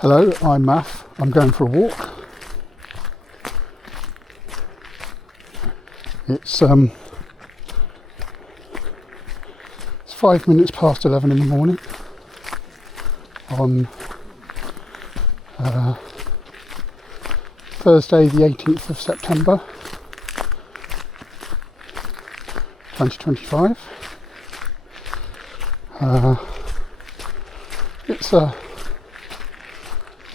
Hello, I'm Math. I'm going for a walk. It's 5 minutes past 11 in the morning on Thursday the 18th of September 2025. It's a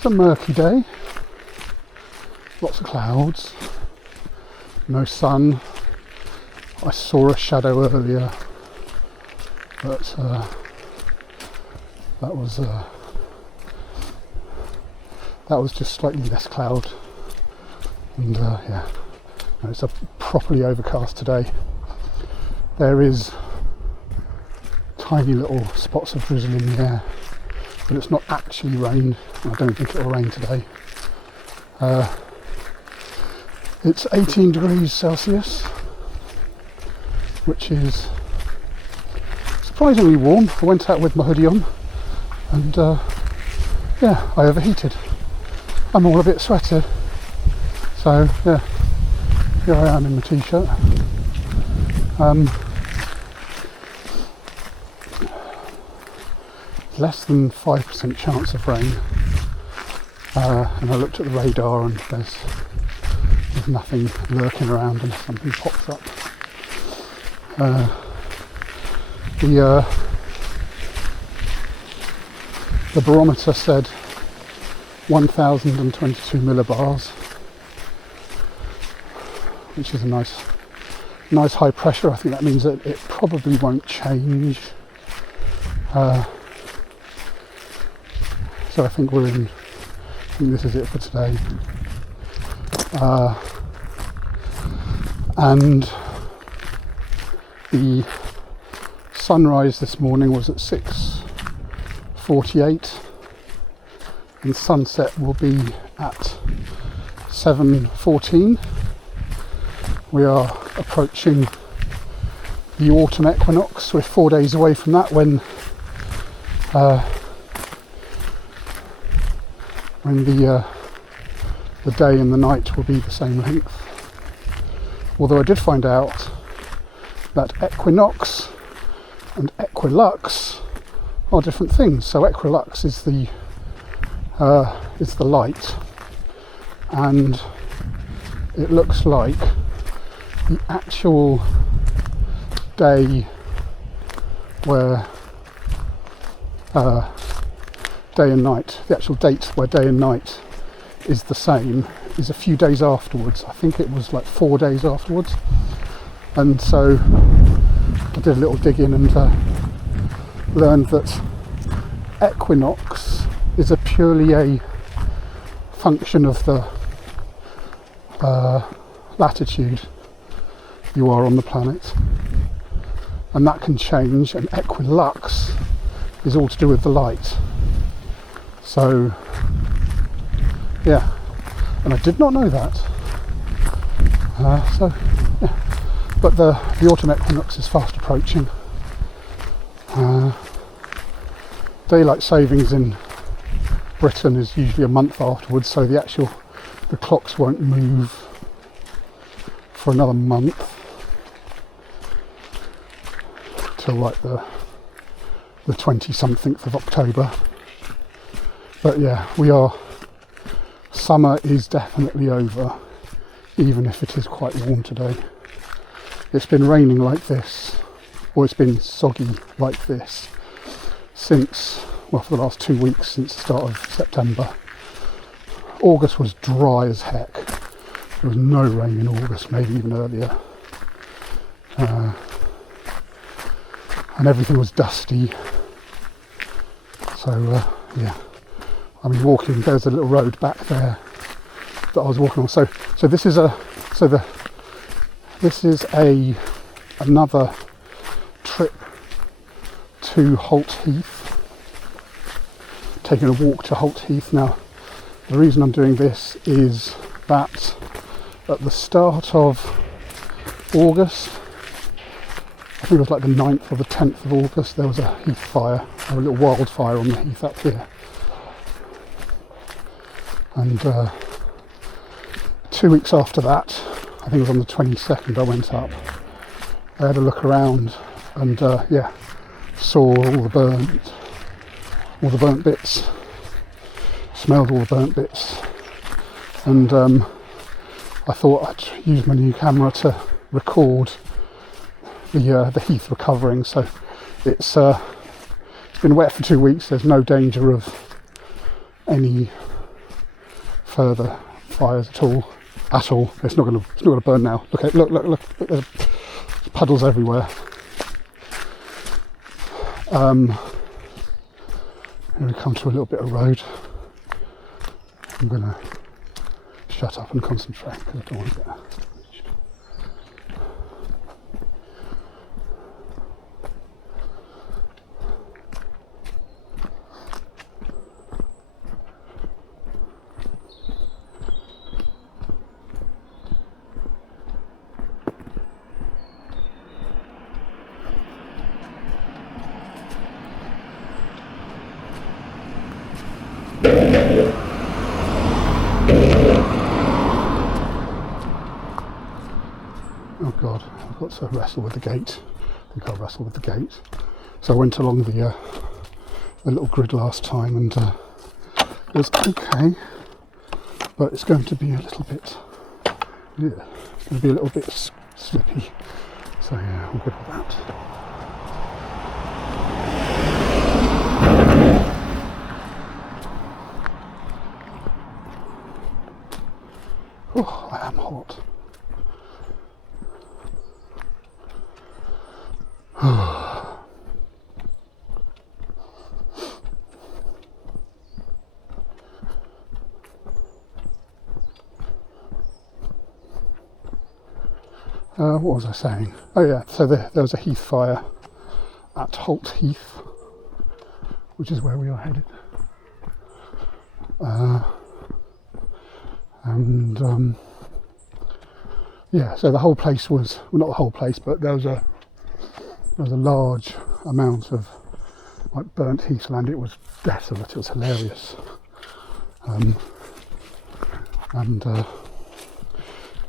murky day, lots of clouds, no sun. I saw a shadow earlier, but that was just slightly less cloud, and yeah, no, it's a properly overcast today. There is tiny little spots of drizzle in the air, but it's not actually rain. I don't think it'll rain today. It's 18 degrees Celsius, which is surprisingly warm. I went out with my hoodie on, and yeah, I overheated. I'm all a bit sweaty, so yeah, here I am in my t-shirt. Less than 5% chance of rain, and I looked at the radar and there's nothing lurking around unless something pops up. The barometer said 1022 millibars, which is a nice high pressure. I think that means that it probably won't change. So I think this is it for today. And the sunrise this morning was at 6:48, and sunset will be at 7:14. We are approaching the autumn equinox. We're 4 days away from that, when the day and the night will be the same length. Although I did find out that equinox and equilux are different things. So equilux is the light, and it looks like the actual day where day and night, the actual date where day and night is the same, is a few days afterwards. I think it was like 4 days afterwards. And so I did a little digging and learned that equinox is purely a function of the latitude you are on the planet, and that can change, and equilux is all to do with the light. So yeah, and I did not know that. So yeah, but the autumn equinox is fast approaching. Daylight savings in Britain is usually a month afterwards, so the clocks won't move for another month, till like the 20-something of October. But yeah, summer is definitely over, even if it is quite warm today. It's been raining like this, or it's been soggy like this since, well, for the last 2 weeks, since the start of September. August was dry as heck. There was no rain in August, maybe even earlier. And everything was dusty. So yeah, I mean, walking, there's a little road back there that I was walking on. So this is another trip to Holt Heath, taking a walk to Holt Heath. Now, the reason I'm doing this is that at the start of August, I think it was like the 9th or the 10th of August, there was a heath fire, or a little wildfire on the heath up here. And 2 weeks after that, I think it was on the 22nd, I went up. I had a look around and yeah, saw all the burnt bits, smelled all the burnt bits, and I thought I'd use my new camera to record the heath recovering. So it's been wet for 2 weeks. There's no danger of any further fires at all. It's not going to burn now. Look, there's puddles everywhere. Here we come to a little bit of road. I'm going to shut up and concentrate because I don't want to get oh god, I've got to wrestle with the gate. I think I'll wrestle with the gate. So I went along the little grid last time and it was okay, but it's going to be a little bit, yeah, it's going to be a little bit slippy. So yeah, I'm good with that. Oh, I am hot. What was I saying? Oh yeah, so there was a heath fire at Holt Heath, which is where we are headed. Yeah, so the whole place was, well, not the whole place, but there was there was a large amount of like burnt heathland. It was desolate, it was hilarious.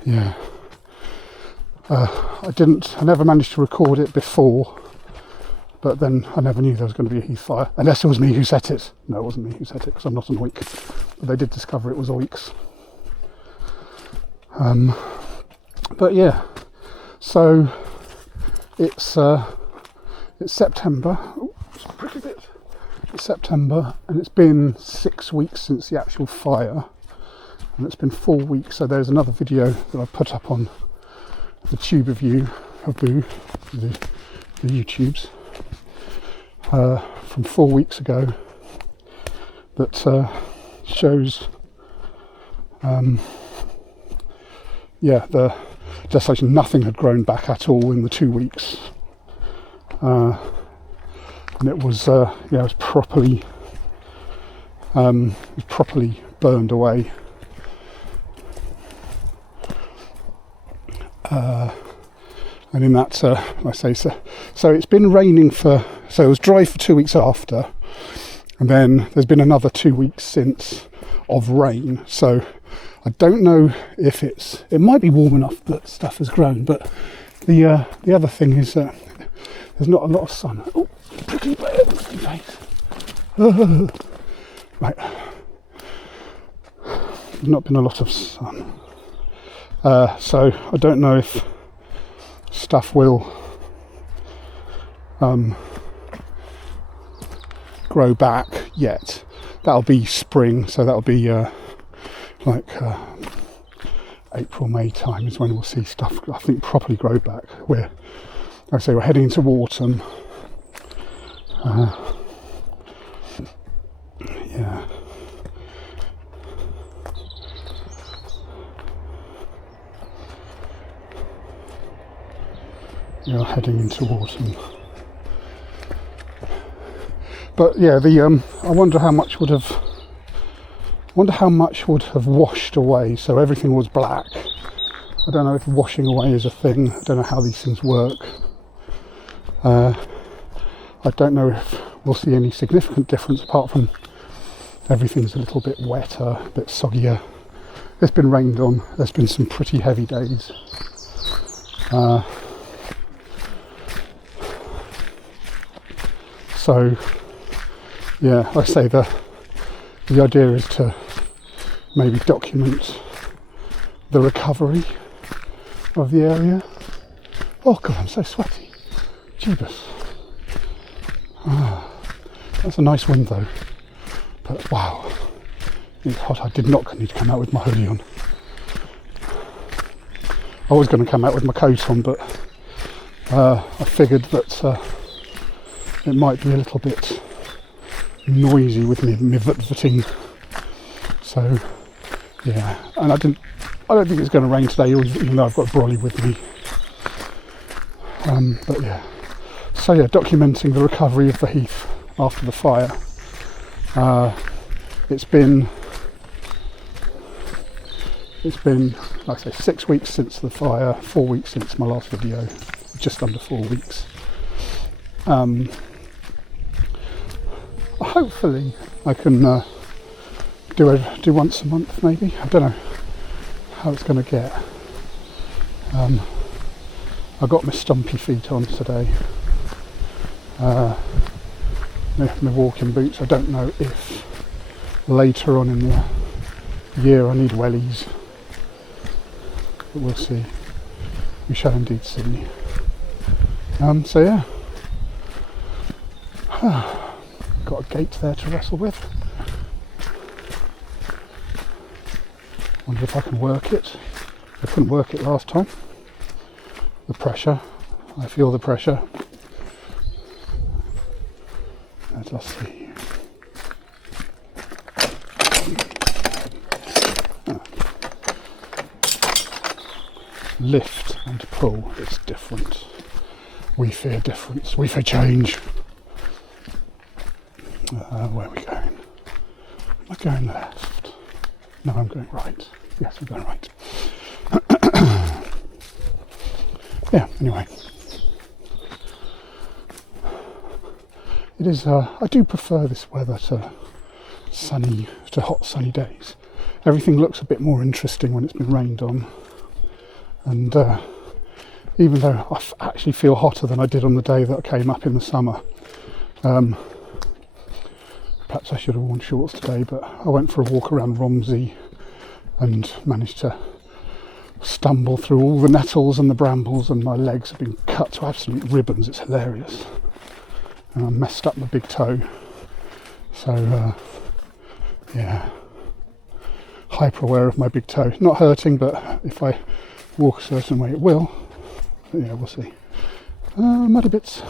Yeah, I never managed to record it before, but then I never knew there was going to be a heath fire, unless it was me who set it. No, it wasn't me who set it, because I'm not an oik, but they did discover it was oiks. But yeah, so it's September. Oops, pretty bit. It's September, and it's been 6 weeks since the actual fire, and it's been 4 weeks. So there's another video that I put up on the tube review of the YouTubes from 4 weeks ago that shows the desolation. Nothing had grown back at all in the 2 weeks, and it was it was properly burned away. And in that, I say so it's been raining so it was dry for 2 weeks after, and then there's been another 2 weeks since of rain. So I don't know if it might be warm enough that stuff has grown, but the other thing is there's not a lot of sun. Oh, pretty face. Right, there's not been a lot of sun, so I don't know if stuff will grow back yet. That'll be spring, so that'll be April, May time is when we'll see stuff, I think, properly grow back. Like I say, we're heading into autumn. Yeah. We are heading into autumn. But yeah, I wonder how much would have washed away. So everything was black. I don't know if washing away is a thing. I don't know how these things work. I don't know if we'll see any significant difference apart from everything's a little bit wetter, a bit soggier. It's been rained on. There's been some pretty heavy days. So yeah, like I say, the idea is to maybe document the recovery of the area. Oh god, I'm so sweaty. Jeebus. That's a nice wind though. But wow, it's hot. I did not need to come out with my hoodie on. I was going to come out with my coat on, but I figured that it might be a little bit noisy with me vit-vitting. So yeah, and I don't think it's going to rain today, even though I've got a brolly with me. But yeah, so yeah, documenting the recovery of the heath after the fire. It's been like I say 6 weeks since the fire, 4 weeks since my last video, just under 4 weeks. Hopefully I can do once a month maybe. I don't know how it's going to get. I got my stumpy feet on today, my walking boots. I don't know if later on in the year I need wellies, but we'll see. We shall indeed see. So yeah, got a gate there to wrestle with. Wonder if I can work it. I couldn't work it last time. The pressure, I feel the pressure. Let us see. Lift and pull, it's different. We fear difference, we fear change. Where are we going? Am I going left? No, I'm going right. Yes, I'm going right. Yeah, anyway. it is. I do prefer this weather to hot sunny days. Everything looks a bit more interesting when it's been rained on, and even though I actually feel hotter than I did on the day that I came up in the summer. Perhaps I should have worn shorts today, but I went for a walk around Romsey and managed to stumble through all the nettles and the brambles, and my legs have been cut to absolute ribbons. It's hilarious. And I messed up my big toe. So, yeah, hyper aware of my big toe. Not hurting, but if I walk a certain way it will. But yeah, we'll see. Muddy bits.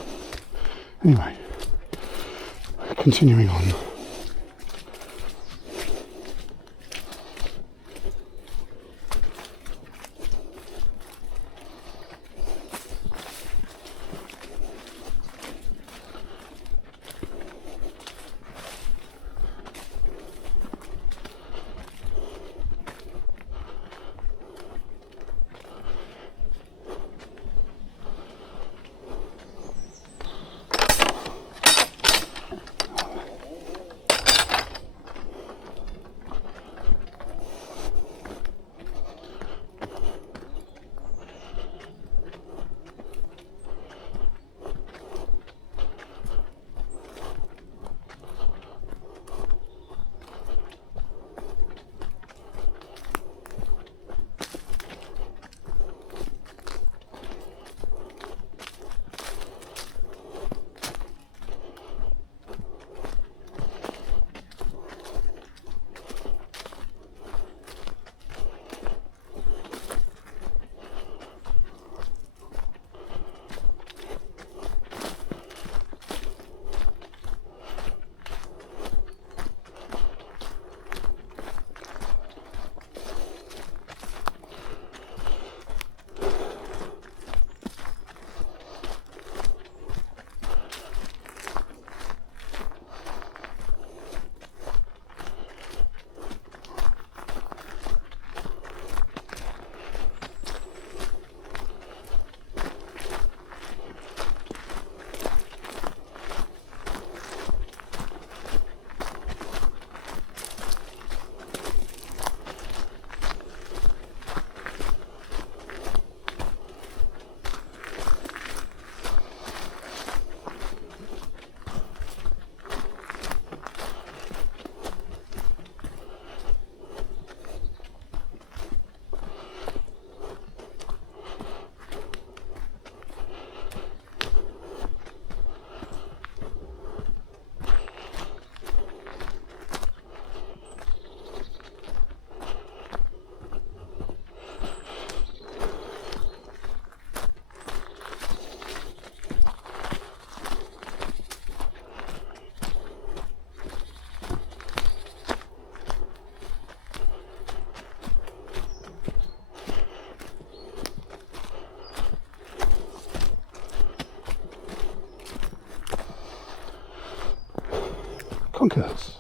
Anyway, continuing on. Conkers.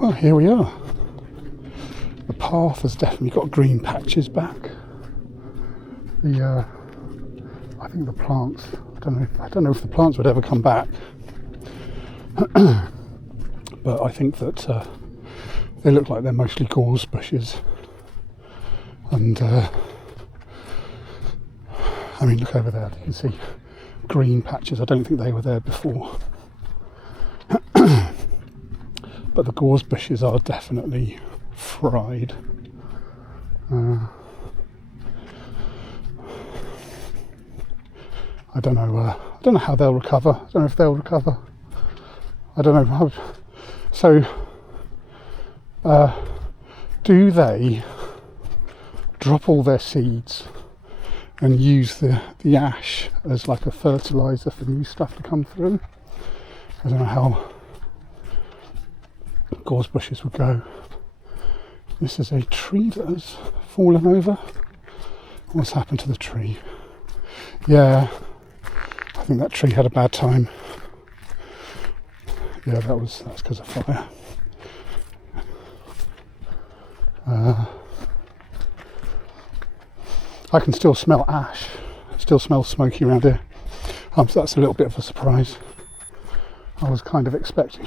Well, here we are. The path has definitely got green patches back. I think the plants, I don't know if the plants would ever come back. But I think that they look like they're mostly gorse bushes. And I mean, look over there, you can see green patches. I don't think they were there before. But the gorse bushes are definitely fried. I don't know how they'll recover. I don't know if they'll recover. I don't know how. So, do they drop all their seeds and use the ash as like a fertiliser for new stuff to come through? I don't know how gorse bushes would go. This is a tree that has fallen over. What's happened to the tree? Yeah, I think that tree had a bad time. Yeah, that's because of fire. I can still smell ash. Still smells smoky around here. So that's a little bit of a surprise. I was kind of expecting.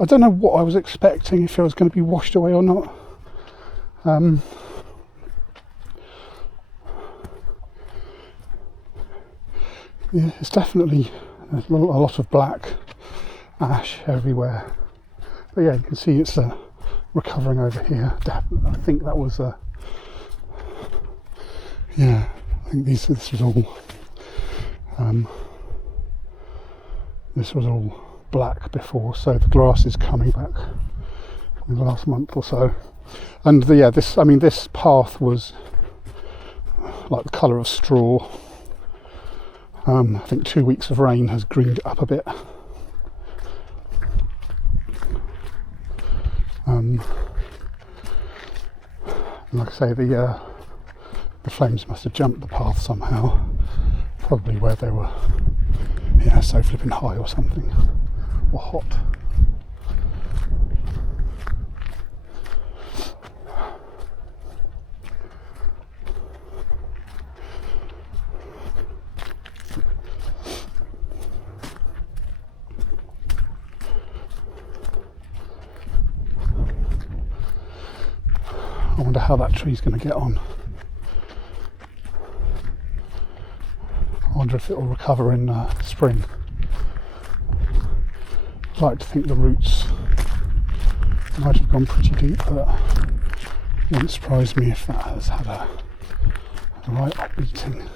I don't know what I was expecting, if it was going to be washed away or not. Yeah, it's definitely a lot of black ash everywhere. But yeah, you can see it's recovering over here. Definitely, I think that was yeah, I think this was all black before, so the grass is coming back in the last month or so. And this path was like the colour of straw. I think 2 weeks of rain has greened it up a bit. And like I say, the flames must have jumped the path somehow, probably where they were, so flipping high or something, or hot. I wonder how that tree's going to get on. I wonder if it will recover in spring. I'd like to think the roots might have gone pretty deep, but it wouldn't surprise me if that has had a right beating.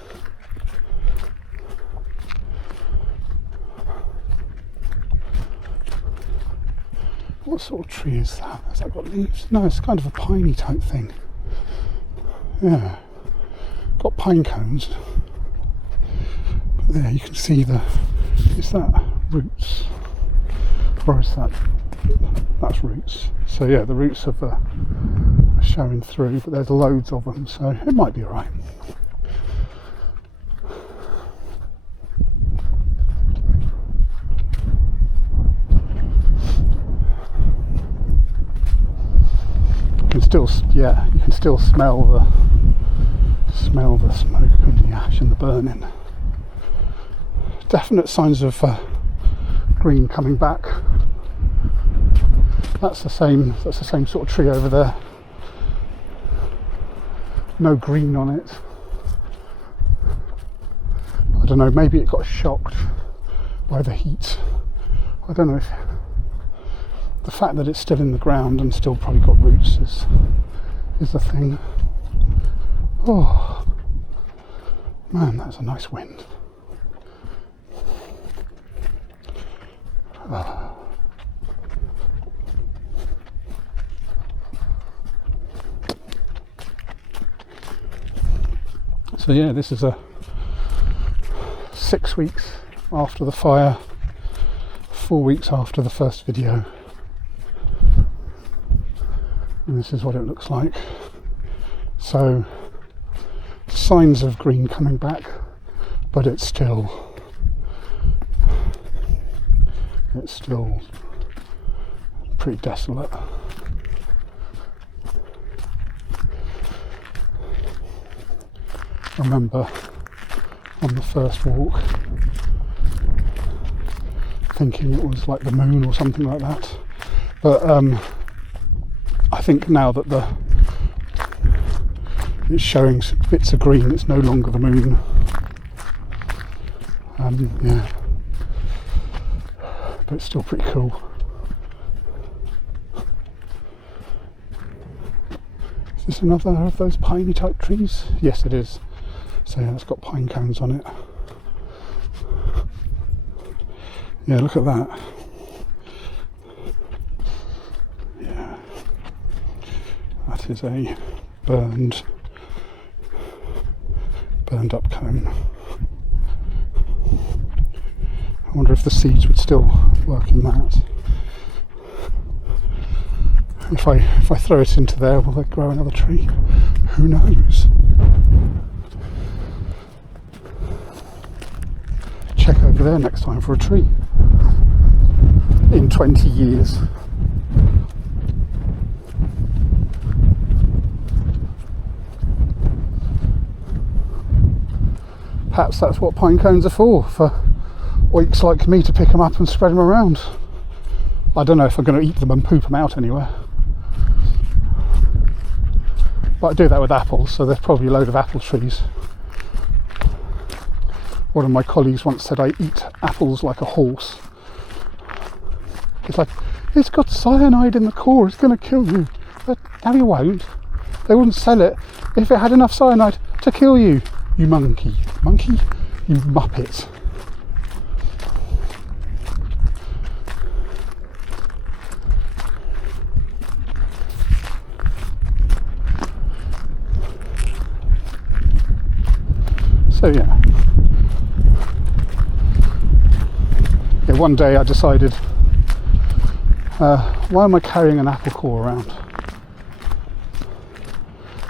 What sort of tree is that? Has that got leaves? No, it's kind of a piney type thing. Yeah, got pine cones. But there you can see is that roots? Or is that's roots? So yeah, the roots are showing through, but there's loads of them, so it might be alright. You can still smell the smoke and the ash and the burning. Definite signs of green coming back. That's the same sort of tree over there. No green on it. I don't know, maybe it got shocked by the heat. I don't know if the fact that it's still in the ground and still probably got roots is the thing. Oh man, that's a nice wind. So yeah, this is 6 weeks after the fire, 4 weeks after the first video. And this is what it looks like. So, signs of green coming back, but it's still pretty desolate. I remember on the first walk thinking it was like the moon or something like that, but I think now that it's showing bits of green, it's no longer the moon. Yeah, but it's still pretty cool. Is this another of those piney type trees? Yes, it is. So yeah, it's got pine cones on it. Yeah, look at that. Yeah, that is a burned up cone. I wonder if the seeds would still work in that. If I throw it into there, will they grow another tree? Who knows? Check over there next time for a tree. In 20 years. Perhaps that's what pine cones are for oiks like me to pick them up and spread them around. I don't know if I'm going to eat them and poop them out anywhere. But I do that with apples, so there's probably a load of apple trees. One of my colleagues once said I eat apples like a horse. It's like, it's got cyanide in the core, it's going to kill you. But no, you won't. They wouldn't sell it if it had enough cyanide to kill you. You monkey. Monkey? You muppet. So yeah, one day I decided, why am I carrying an apple core around?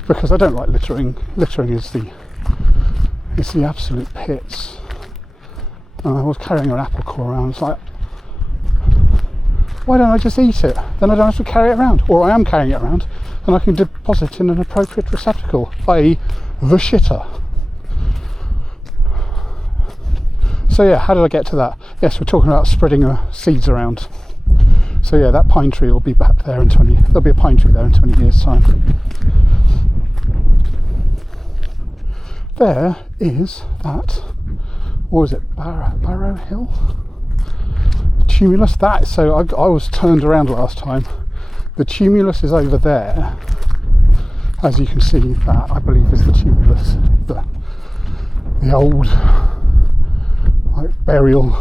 Because I don't like littering. Littering is the absolute pits. And I was carrying an apple core around. It's like, why don't I just eat it? Then I don't have to carry it around. Or I am carrying it around, and I can deposit it in an appropriate receptacle, i.e. the shitter. So yeah, how did I get to that? Yes, we're talking about spreading seeds around. So yeah, that pine tree will be back there in there'll be a pine tree there in 20 years time. There is that, what was it, Barrow Hill? Tumulus, so I was turned around last time. The tumulus is over there. As you can see, that I believe is the tumulus, the old burial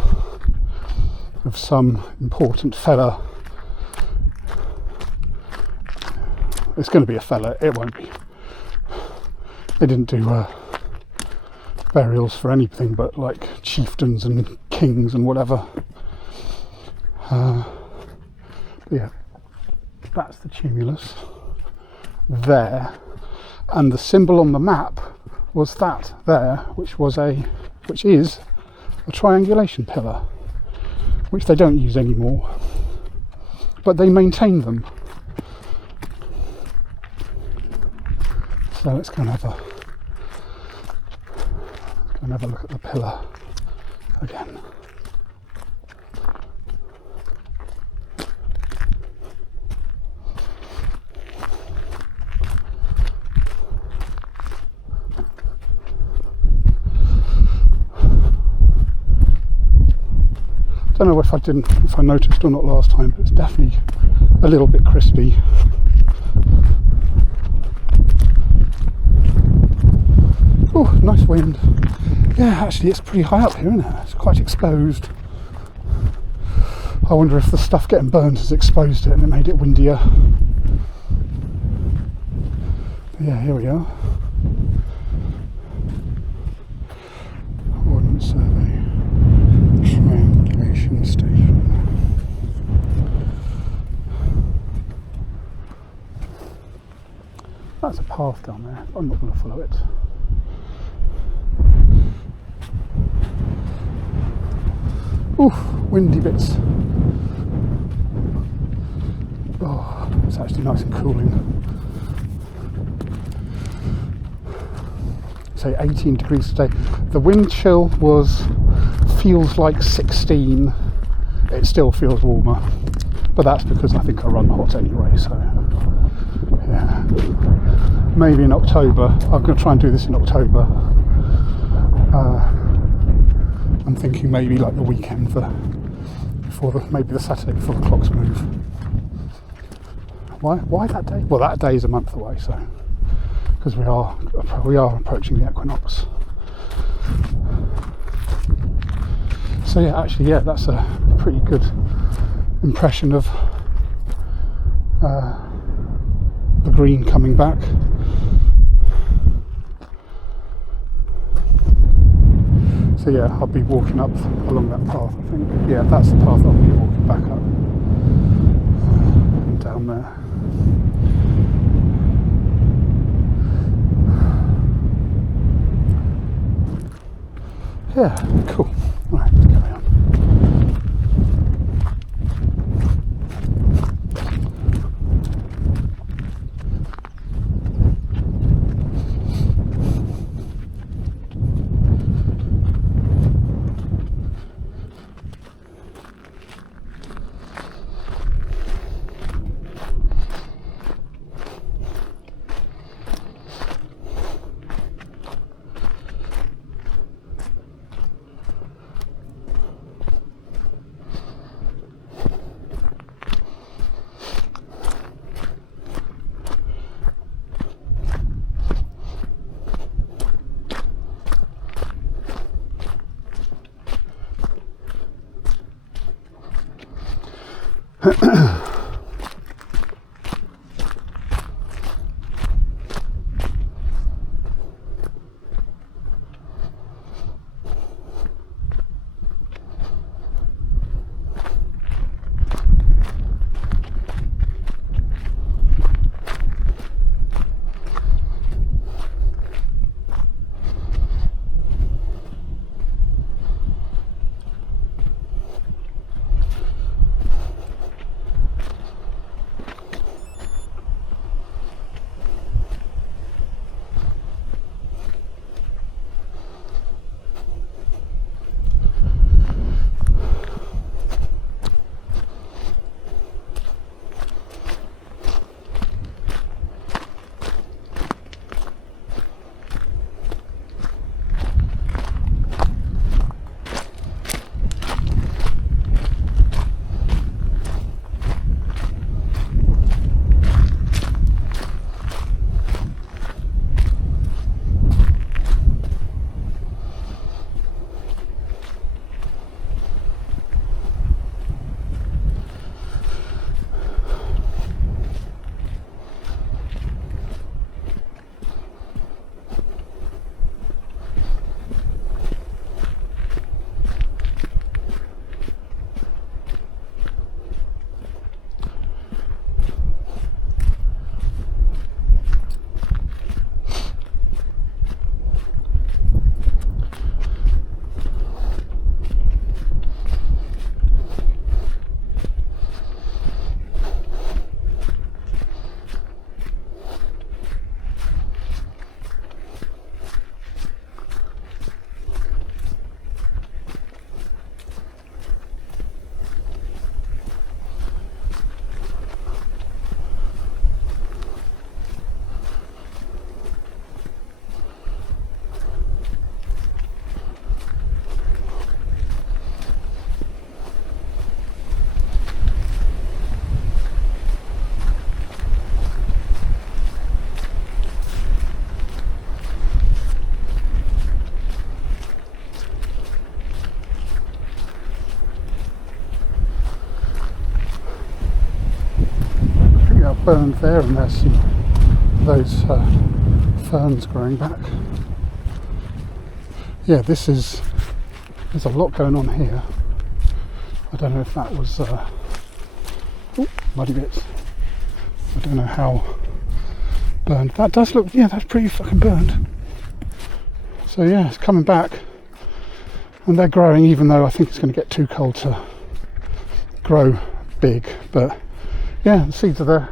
of some important fella. It's going to be a fella, it won't be. They didn't do burials for anything but like chieftains and kings and whatever. But yeah, that's the tumulus there, and the symbol on the map was that there, which is a triangulation pillar, which they don't use anymore, but they maintain them. So let's go and have a look at the pillar again. Don't know if I noticed or not last time, but it's definitely a little bit crispy. Oh, nice wind. Yeah, actually it's pretty high up here, isn't it? It's quite exposed. I wonder if the stuff getting burned has exposed it and it made it windier. But yeah, here we are. Ordnance Survey. Triangulation Station. That's a path down there. I'm not going to follow it. Oof, windy bits. it's actually nice and cooling. Say 18 degrees today. The wind chill feels like 16. It still feels warmer, but that's because I think I run hot anyway, so yeah. Maybe in October, I'm going to try and do this in October. I'm thinking maybe like the weekend maybe the Saturday before the clocks move. Why that day? Well, that day is a month away, so because we are approaching the equinox. So yeah, actually, yeah, that's a pretty good impression of the green coming back. So yeah, I'll be walking up along that path, I think. Yeah, that's the path I'll be walking back up and down there. Yeah, cool. Right, let's carry on. Burned there, and there's those ferns growing back. Yeah, there's a lot going on here. I don't know if that was muddy bits. I don't know how burned. That does look, yeah, that's pretty fucking burned. So yeah, it's coming back, and they're growing, even though I think it's going to get too cold to grow big. But yeah, the seeds are there.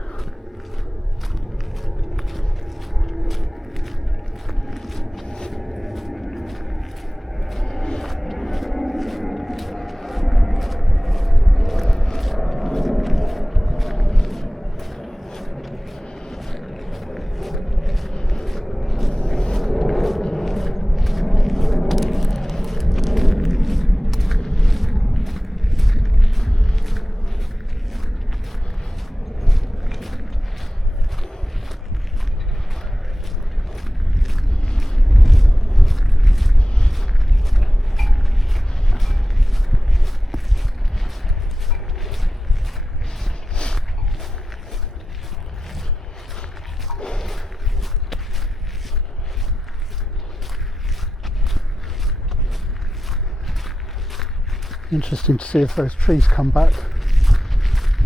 Interesting to see if those trees come back.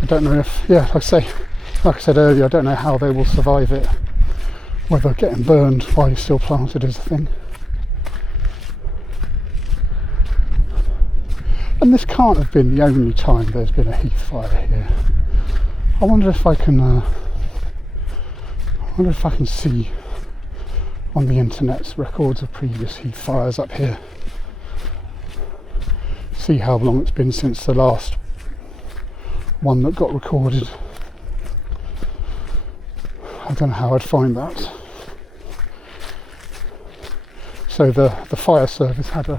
I don't know if, yeah, like I said earlier, I don't know how they will survive it. Whether getting burned while you're still planted is a thing. And this can't have been the only time there's been a heath fire here. I wonder if I can see on the internet records of previous heath fires up here. See how long it's been since the last one that got recorded. I don't know how I'd find that. So the fire service had a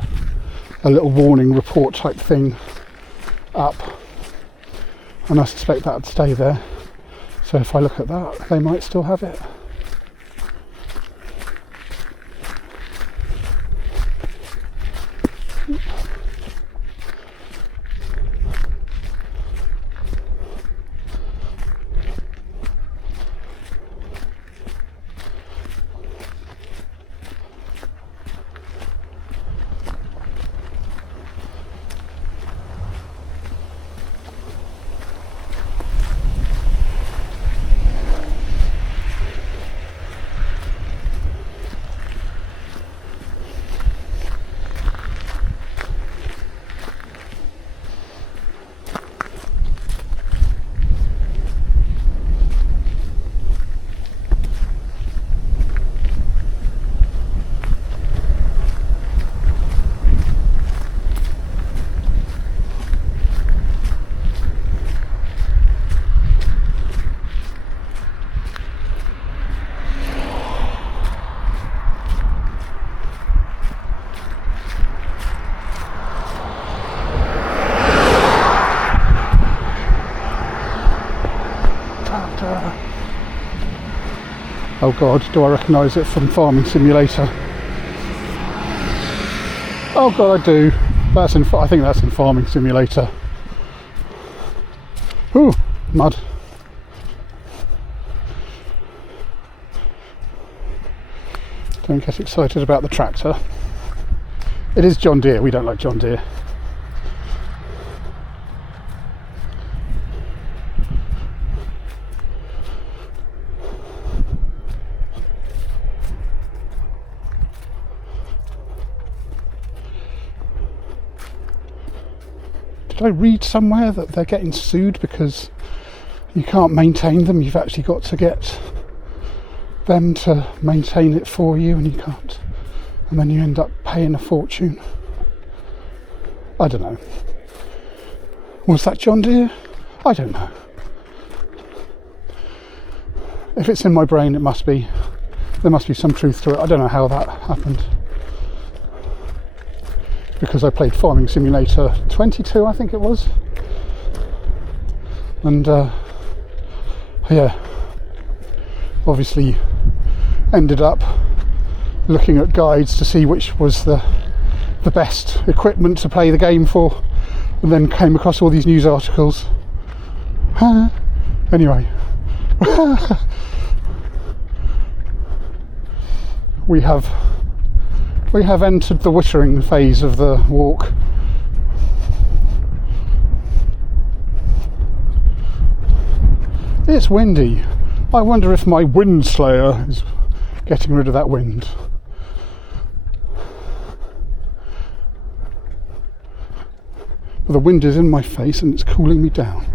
little warning report type thing up, and I suspect that would stay there. So if I look at that, they might still have it. Oh God, do I recognise it from Farming Simulator? Oh God, I do. I think that's in Farming Simulator. Ooh, mud. Don't get excited about the tractor. It is John Deere, we don't like John Deere. Did I read somewhere that they're getting sued because you can't maintain them? You've actually got to get them to maintain it for you, and you can't, and then you end up paying a fortune. I don't know. Was that John Deere? I don't know. If it's in my brain, there must be some truth to it. I don't know how that happened, because I played Farming Simulator 22, I think it was, and yeah, obviously ended up looking at guides to see which was the best equipment to play the game for, and then came across all these news articles. Anyway, we have entered the wittering phase of the walk. It's windy. I wonder if my wind slayer is getting rid of that wind. But the wind is in my face and it's cooling me down.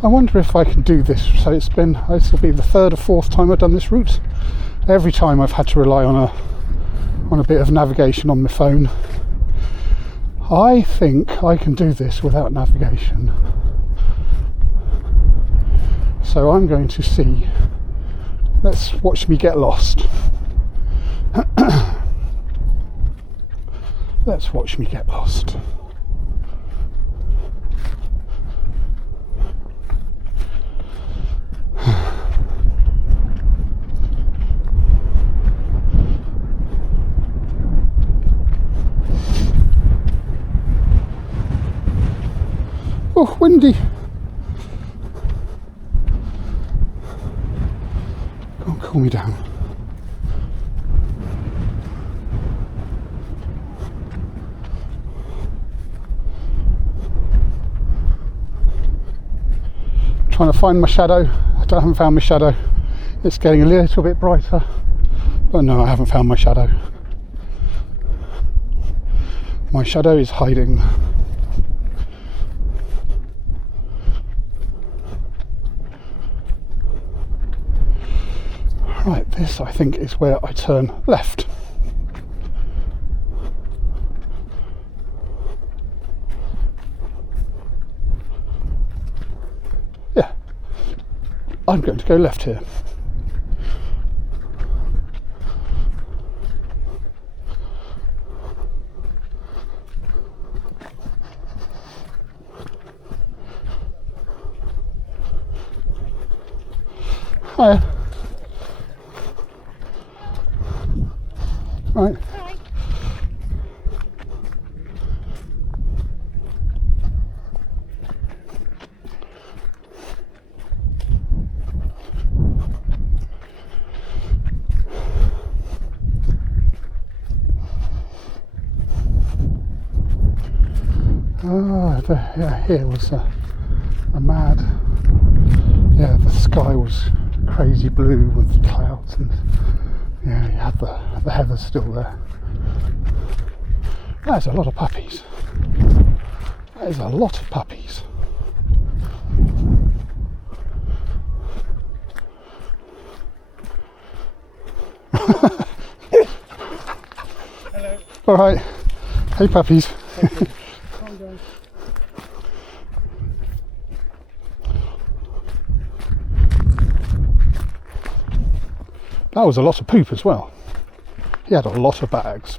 I wonder if I can do this. So this will be the third or fourth time I've done this route. Every time I've had to rely on a bit of navigation on my phone. I think I can do this without navigation. So I'm going to see. Let's watch me get lost. Let's watch me get lost. Oh, windy. cool me down. Trying to find my shadow. I haven't found my shadow. It's getting a little bit brighter, but no, I haven't found my shadow. My shadow is hiding. Right, this I think is where I turn left. Yeah, I'm going to go left here. Hiya. Right. Hi. Yeah, here was a mad. Yeah, the sky was crazy blue with clouds, and yeah, you had the heather still there. There's a lot of puppies. There's a lot of puppies. Hello. All right. Hey, puppies. That was a lot of poop as well. He had a lot of bags.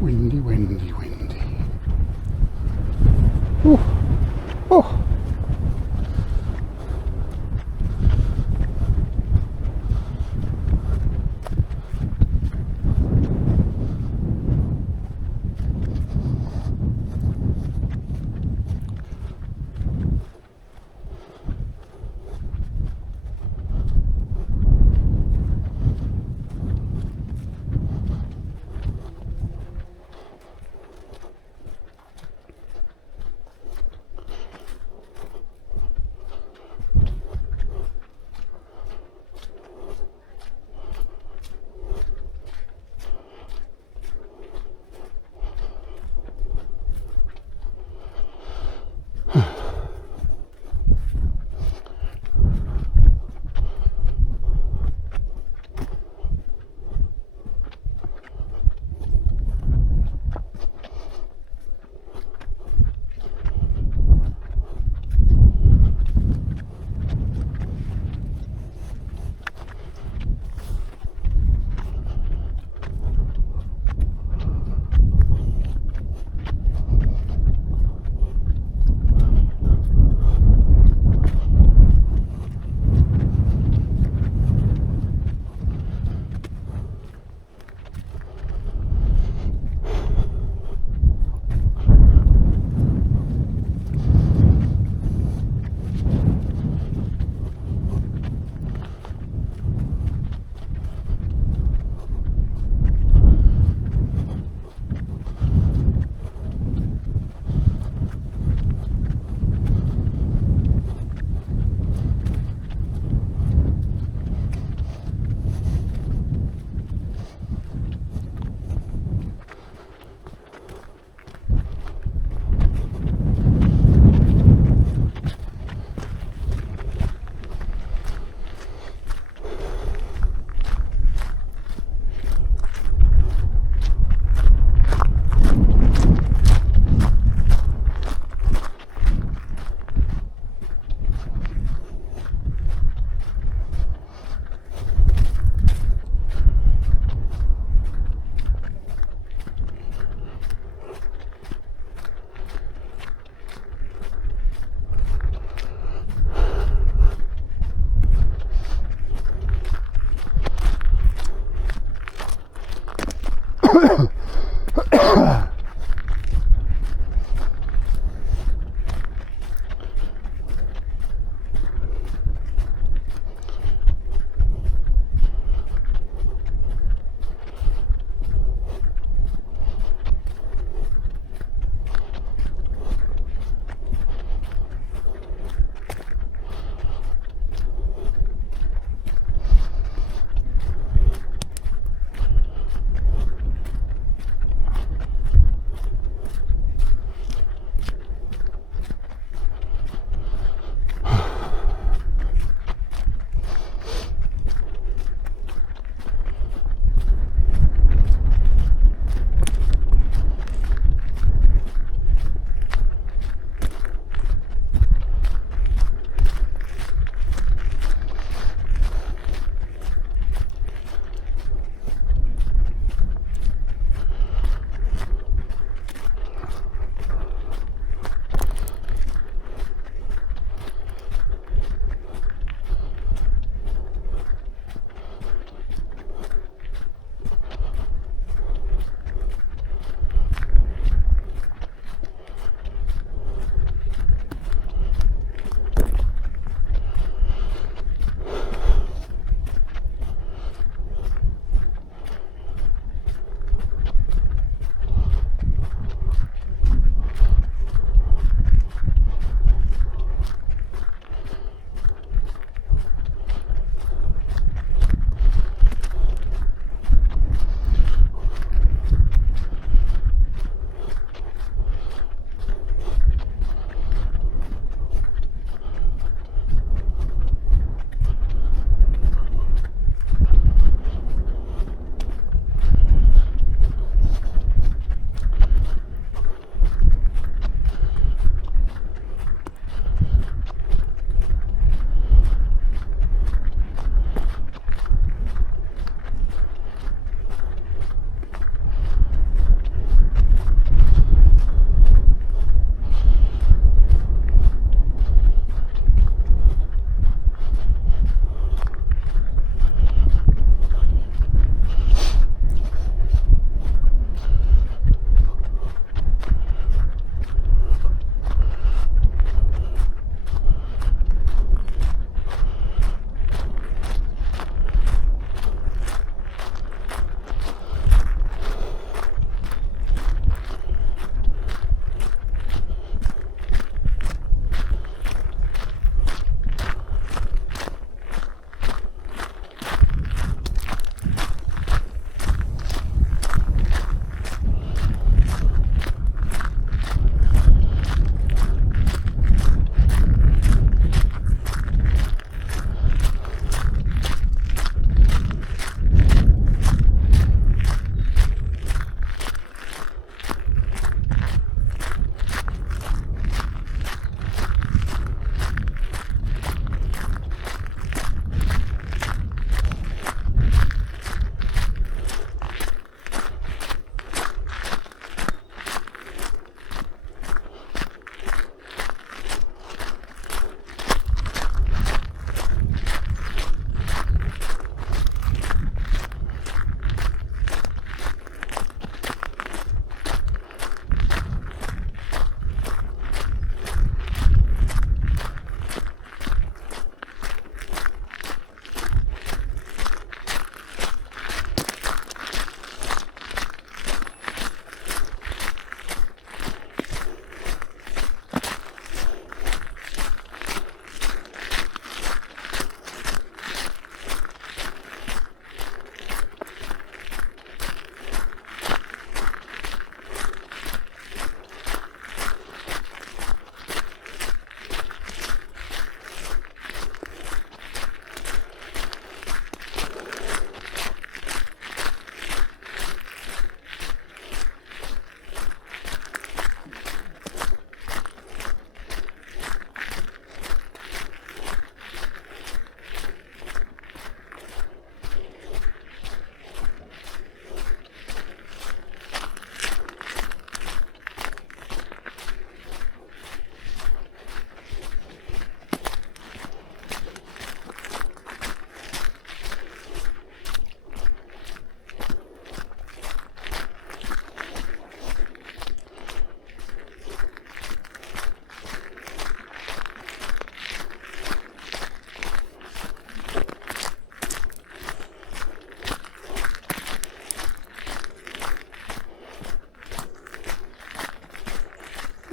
Windy, windy, windy. Ooh. Oh.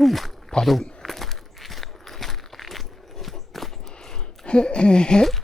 Ooh, puddle. Hit, hit, hit.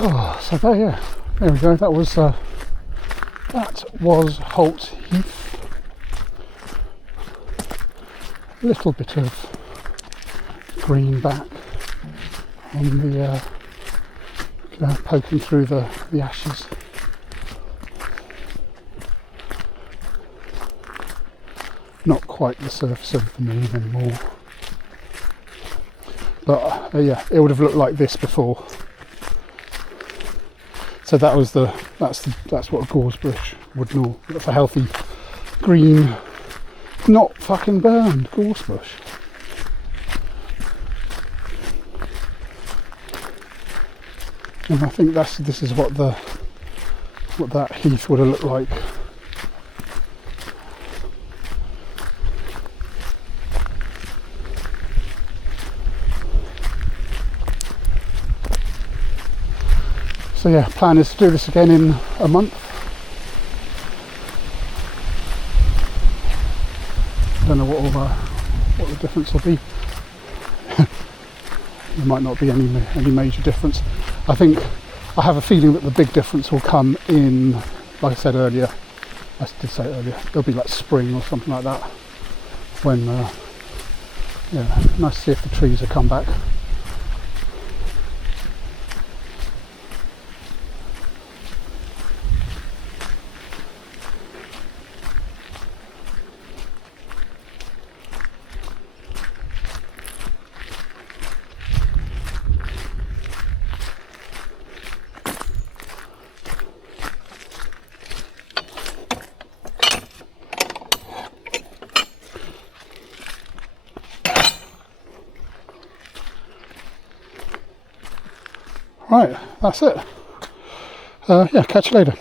Oh, so there we go. That was Holt Heath. A little bit of green back on the poking through the ashes. Not quite the surface of the moon anymore, but yeah, it would have looked like this before. So that's what a gorse bush would know. That's a healthy green, not fucking burned gorse bush. And I think this is what that heath would have looked like. So yeah, plan is to do this again in a month. I don't know what the difference will be. There might not be any major difference. I have a feeling that the big difference will come in, like I said earlier, there'll be like spring or something like that, when yeah, nice to see if the trees have come back. Right, that's it. Yeah, catch you later.